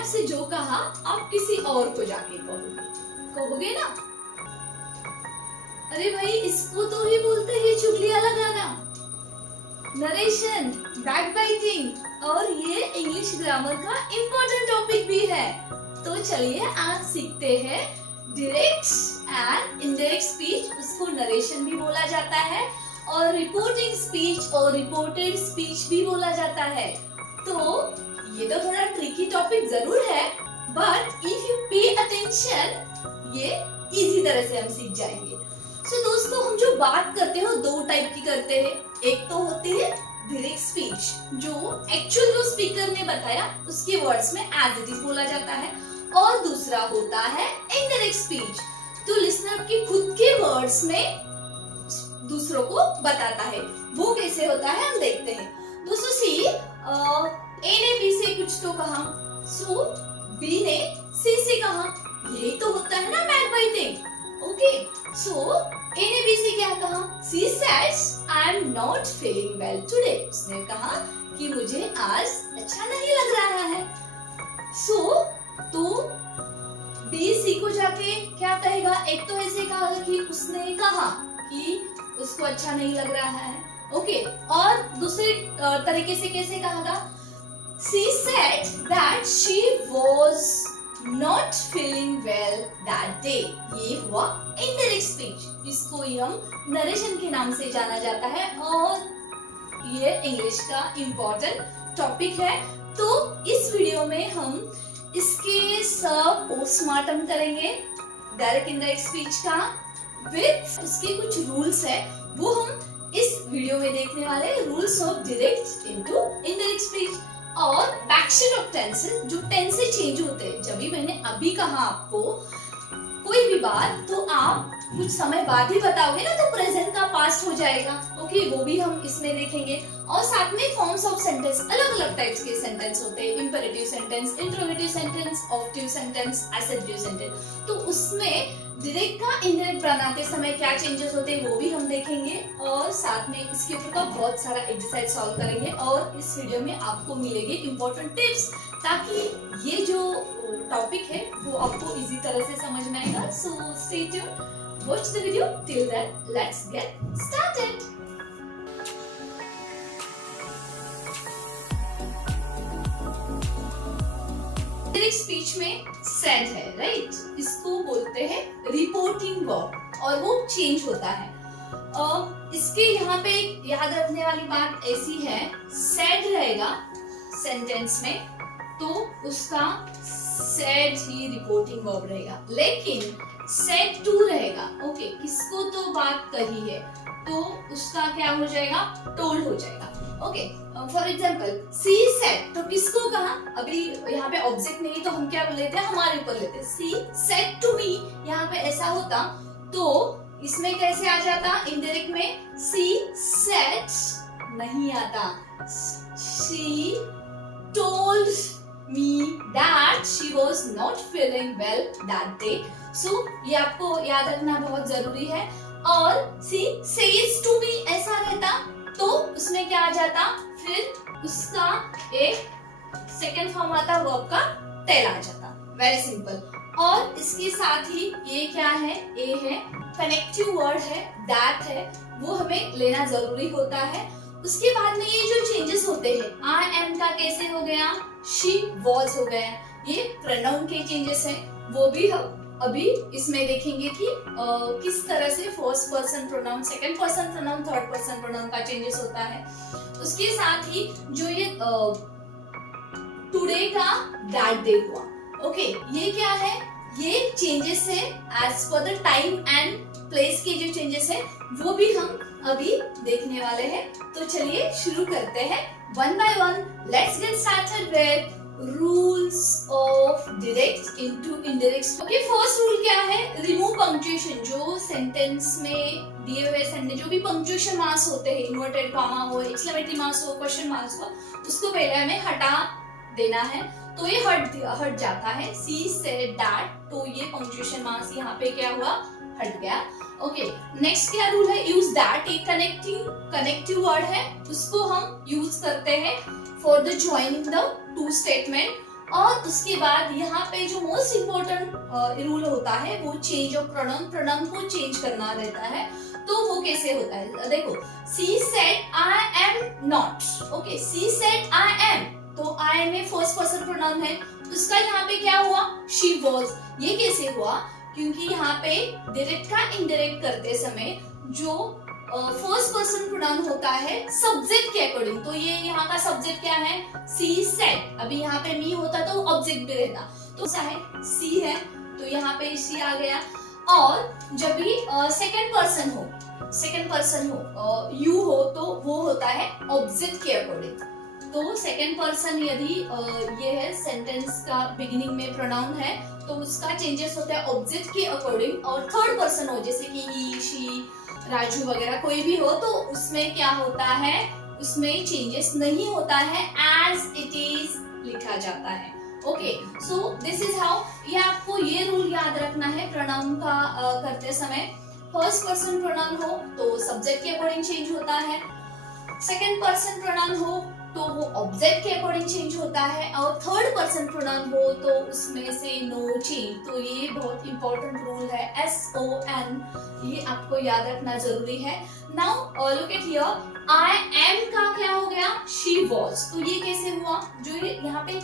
आपसे जो कहा आप किसी और को जाके कहोगे ना। अरे भाई इसको तो ही बोलते हैं चुगलियां लगाना, नरेशन, बैकबाइटिंग, और ये इंग्लिश ग्रामर का इम्पोर्टेंट टॉपिक भी है। तो चलिए आज सीखते हैं डायरेक्ट एंड इनडायरेक्ट स्पीच। उसको नरेशन भी बोला जाता है और रिपोर्टिंग स्पीच और रिपोर्टेड स्पीच भी बोला जाता है। तो ये तो थोड़ा ट्रिकी टॉपिक जरूर है, but if you pay attention ये इजी तरह से हम सीख जाएंगे। सो दोस्तों, हम जो बात करते हैं दो टाइप की करते हैं। एक तो होती है डायरेक्ट स्पीच, जो एक्चुअल जो स्पीकर ने बताया उसके वर्ड्स में एज इट इज बोला जाता है, और दूसरा होता है इनडायरेक्ट स्पीच, तो लिसनर के खुद के वर्ड्स में दूसरों को बताता है। वो कैसे होता है हम देखते हैं। दोस्तों सी ए ने बी से कुछ तो कहा, सो बी ने सी से कहा, यही तो होता है ना बैकबाइटिंग। ओके, सो ए ने बी से क्या कहा, she said I am not feeling well today. उसने कहा कि मुझे आज अच्छा नहीं लग रहा है। सो तो बी सी को जाके क्या कहेगा, एक तो ऐसे कहा कि उसने कहा कि उसको अच्छा नहीं लग रहा है। ओके, और दूसरे तरीके से कैसे कहा, she said that she was not feeling well that day। ये हुआ indirect speech, इसको हम नरेशन के नाम से जाना जाता है और ये इंग्लिश का इम्पोर्टेंट टॉपिक है। तो इस वीडियो में हम इसके सब पोस्टमार्टम करेंगे डायरेक्ट इनडायरेक्ट स्पीच का, विद उसके कुछ रूल्स है, वो हम इस वीडियो में देखने वाले। Rules of direct into indirect speech और बैकशेड ऑफ टेंसेस, जो टेंस से चेंज होते हैं। जब भी मैंने अभी कहा आपको कोई भी बात, तो आप कुछ समय बाद ही बताओगे ना, तो प्रेजेंट का पास्ट हो जाएगा। ओके, वो भी हम इसमें देखेंगे। और साथ में फॉर्म्स ऑफ सेंटेंस, अलग अलग टाइप्स के सेंटेंस होते हैं, imperative sentence, interrogative sentence, ऑप्टिव sentence, एसेप्टिव sentence. तो उसमें डायरेक्ट का इनडायरेक्ट बनाते समय क्या चेंजेस होते हैं वो भी हम देखेंगे, और साथ में इसके ऊपर का बहुत सारा एक्सरसाइज सॉल्व करेंगे। और इस वीडियो में आपको मिलेंगे इंपॉर्टेंट टिप्स, ताकि ये जो टॉपिक है वो आपको इजी तरह से समझ में आएगा। So stay tuned, watch the video till then, let's get started. Direct speech में सेड है, राइट, इसको बोलते हैं रिपोर्टिंग वर्ब, और वो चेंज होता है। इसके यहाँ पे याद रखने वाली बात ऐसी है, सेड रहेगा सेंटेंस में तो उसका सेड ही रिपोर्टिंग वर्ब रहेगा, लेकिन सेड टू रहेगा, ओके, किसको तो बात कही है तो उसका क्या हो जाएगा, टोल्ड हो जाएगा। Okay, for example she said, तो किसको कहा, अभी यहाँ पे ऑब्जेक्ट नहीं तो हम क्या बोल लेते हैं, हमारे ऊपर लेते हैं। सी सेड टू मी, यहाँ पे ऐसा होता तो इसमें कैसे आ जाता, इनडायरेक्ट में सी सेड नहीं आता, she told me that she was not feeling well that day. So ये आपको याद रखना बहुत जरूरी है। और सी सेज टू मी ऐसा रहता तो उसमें क्या आ जाता, फिर उसका एक सेकंड फॉर्म आता वर्ब का, टेल आ जाता। Very simple. और इसके साथ ही ये क्या है, ए है, कनेक्टिव वर्ड है, दैट है, वो हमें लेना जरूरी होता है। उसके बाद में ये जो चेंजेस होते हैं, आई एम का कैसे हो गया, शी वॉज हो गया, ये प्रोनाउन के चेंजेस है, वो भी हम अभी इसमें देखेंगे कि किस तरह से first person pronoun, second person pronoun, third person pronoun का चेंजेस होता है। उसके साथ ही जो ये टुडे का दैट डे हुआ, ओके, ये क्या है, ये चेंजेस है as per the time and place के जो चेंजेस है वो भी हम अभी देखने वाले हैं। तो चलिए शुरू करते हैं one by one. Let's get started with rules of direct into indirect. Okay, first rule क्या है, रिमूव पंक्चुएशन। जो सेंटेंस में दिए हुए सेंटेंस जो भी पंक्चुएशन मार्क्स होते हैं, इन्वर्टेड कॉमा हो, एक्सक्लेमेटरी मार्क्स हो, क्वेश्चन मार्क्स हो, उसको पहले हमें हटा देना है, तो ये हट जाता है। सी सेड दैट, तो ये पंक्चुएशन मार्क्स यहाँ पे क्या हुआ, हट गया। ओके, नेक्स्ट क्या रूल है, यूज दैट, एक कनेक्टिव वर्ड है, उसको हम यूज करते हैं for the joining the two statement. और उसके बाद यहाँ पे जो मोस्ट इम्पोर्टेंट रूल होता है वो चेंज ऑफ प्रोनाउन, प्रोनाउन को चेंज करना रहता है। तो वो कैसे होता है, देखो she said I am not, okay she said I am, तो आई में फर्स्ट पर्सन प्रोनाउन है, उसका यहाँ पे क्या हुआ, शी वॉज। ये कैसे हुआ, क्योंकि यहाँ पे डायरेक्ट का इनडायरेक्ट करते समय जो फर्स्ट पर्सन प्रोनाउन होता है सब्जेक्ट के अकॉर्डिंग, तो ये यहाँ का सब्जेक्ट क्या है, सी सेड। अभी यहाँ पे मी होता तो ऑब्जेक्ट भी रहता, तो सा है सी है, तो यहाँ पे सी आ गया। और जब भी सेकंड पर्सन हो, यू हो, तो वो होता है ऑब्जेक्ट के अकॉर्डिंग। तो सेकंड पर्सन यदि ये है सेंटेंस का बिगिनिंग में प्रोनाउन है तो उसका चेंजेस होता है ऑब्जेक्ट के अकॉर्डिंग। और थर्ड पर्सन हो जैसे कि ही, शी, राजू वगैरह कोई भी हो, तो उसमें क्या होता है, उसमें चेंजेस नहीं होता है, एज इट इज लिखा जाता है। Okay, so this is how, ये आपको ये रूल याद रखना है प्रोनाउन का करते समय। फर्स्ट पर्सन प्रोनाउन हो तो सब्जेक्ट के अकॉर्डिंग चेंज होता है, सेकंड पर्सन प्रोनाउन हो तो वो ऑब्जेक्ट के अकॉर्डिंग चेंज होता है, और थर्ड पर्सन प्रोनाउन हो तो उसमें से नो चेंज। तो ये बहुत इंपॉर्टेंट रूल है, SON, ये आपको याद रखना जरूरी है। Now look at here, I am का क्या हो गया, शी वॉज, तो ये कैसे हुआ, जो ये यहाँ पे